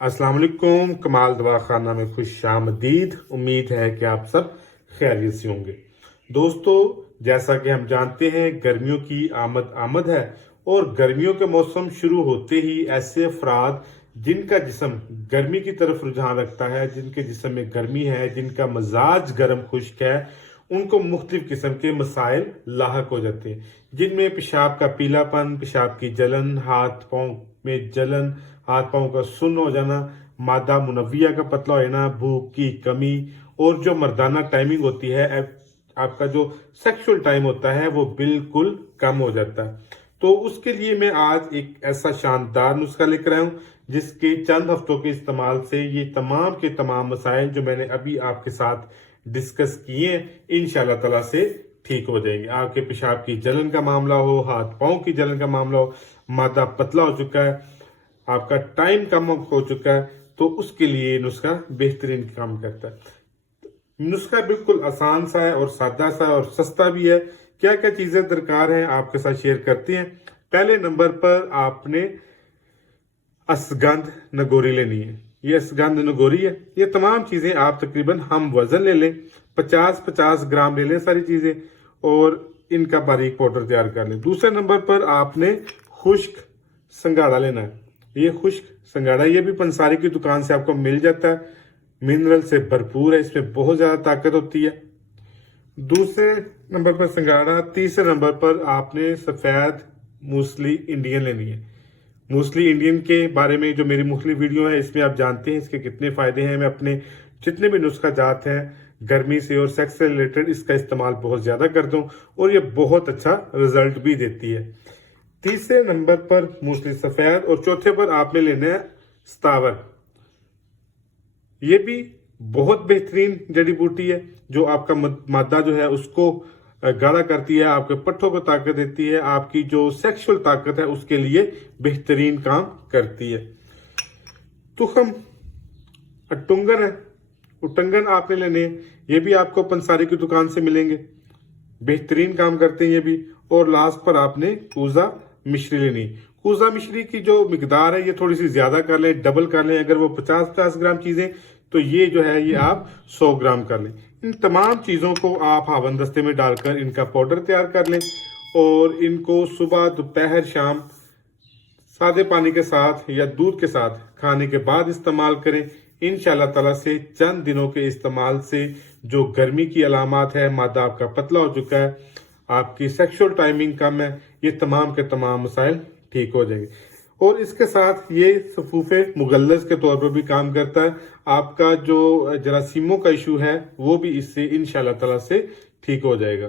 अस्सलाम वालेकुम। कमाल दवा खाना में खुश आमदीद। उम्मीद है कि आप सब खैरियत से होंगे। दोस्तों, जैसा कि हम जानते हैं गर्मियों की आमद आमद है और गर्मियों के मौसम शुरू होते ही ऐसे अफराद जिनका जिस्म गर्मी की तरफ रुझान रखता है, जिनके जिस्म में गर्मी है, जिनका मिजाज गर्म खुश्क है, उनको मुख्तलिफ किस्म के मसाइल लाहक हो जाते हैं, जिनमें पेशाब का पीलापन, पेशाब की जलन, हाथ पाँव में जलन, हाथ पाँव का सुन्न हो जाना, मादा मुनव्विया का पतला हो जाना, भूख की कमी और जो मर्दाना टाइमिंग होती है, आपका जो सेक्सुअल टाइम होता है वो बिल्कुल कम हो जाता है। तो उसके लिए मैं आज एक ऐसा शानदार नुस्खा लेकर आया हूँ जिसके चंद हफ्तों के इस्तेमाल से ये तमाम के तमाम मसाइल जो मैंने अभी आपके साथ डिस्कस किए हैं इंशाल्लाह ताला से ठीक हो जाएंगे। आपके पेशाब की जलन का मामला हो, हाथ पाँव की जलन का मामला हो, मादा पतला हो चुका है, आपका टाइम कम हो चुका है, तो उसके लिए ये नुस्खा बेहतरीन काम करता है। नुस्खा बिल्कुल आसान सा है और सादा सा और सस्ता भी है। क्या क्या चीजें दरकार हैं आपके साथ शेयर करते हैं। पहले नंबर पर आपने असगंध नगोरी लेनी है। ये असगंध नगोरी है। ये तमाम चीजें आप तकरीबन हम वजन ले लें, 50-50 ग्राम ले लें सारी चीजें और इनका बारीक पाउडर तैयार कर लें। दूसरे नंबर पर आपने खुश्क संगाड़ा लेना है। ये खुश्क संगाड़ा ये भी पंसारी की दुकान से आपको मिल जाता है, मिनरल से भरपूर है, इसमें बहुत ज्यादा ताकत होती है। दूसरे नंबर पर संगाड़ा। तीसरे नंबर पर आपने सफेद मूसली इंडियन लेनी है। मूसली इंडियन के बारे में जो मेरी मुख्तलिफ वीडियो है इसमें आप जानते हैं इसके कितने फायदे हैं। मैं अपने जितने भी नुस्खा जात हैं गर्मी से और सेक्स से रिलेटेड इसका इस्तेमाल बहुत ज्यादा करता हूँ और ये बहुत अच्छा रिजल्ट भी देती है। तीसरे नंबर पर मूसली सफेद और चौथे पर आपने लेना है सतावर। ये भी बहुत बेहतरीन जड़ी बूटी है जो आपका मादा जो है उसको गाढ़ा करती है, आपके पट्टों को ताकत देती है, आपकी जो सेक्सुअल ताकत है उसके लिए बेहतरीन काम करती है। तुखम अटुंगन है, उटंगन आपने लेने हैं। ये भी आपको पंसारी की दुकान से मिलेंगे, बेहतरीन काम करते हैं ये भी। और लास्ट पर आपने कूजा मिश्री लेनी। कूजा मिश्री की जो मिकदार है ये थोड़ी सी ज्यादा कर लें, डबल कर लें। अगर वो 50-50 ग्राम चीजें तो ये जो है ये आप 100 ग्राम कर लें। इन तमाम चीजों को आप हावन दस्ते में डालकर इनका पाउडर तैयार कर लें और इनको सुबह दोपहर शाम सादे पानी के साथ या दूध के साथ खाने के बाद इस्तेमाल करें। इंशाल्लाह ताला से चंद दिनों के इस्तेमाल से जो गर्मी की अलामात है, मादा आपका पतला हो चुका है, आपकी सेक्सुअल टाइमिंग कम है, ये तमाम के तमाम मसाइल ठीक हो जाएंगे। और इसके साथ ये सफूफे मुगल्लस के तौर पर भी काम करता है। आपका जो जरासीमों का इशू है वो भी इससे इंशाल्लाह ताला से ठीक हो जाएगा।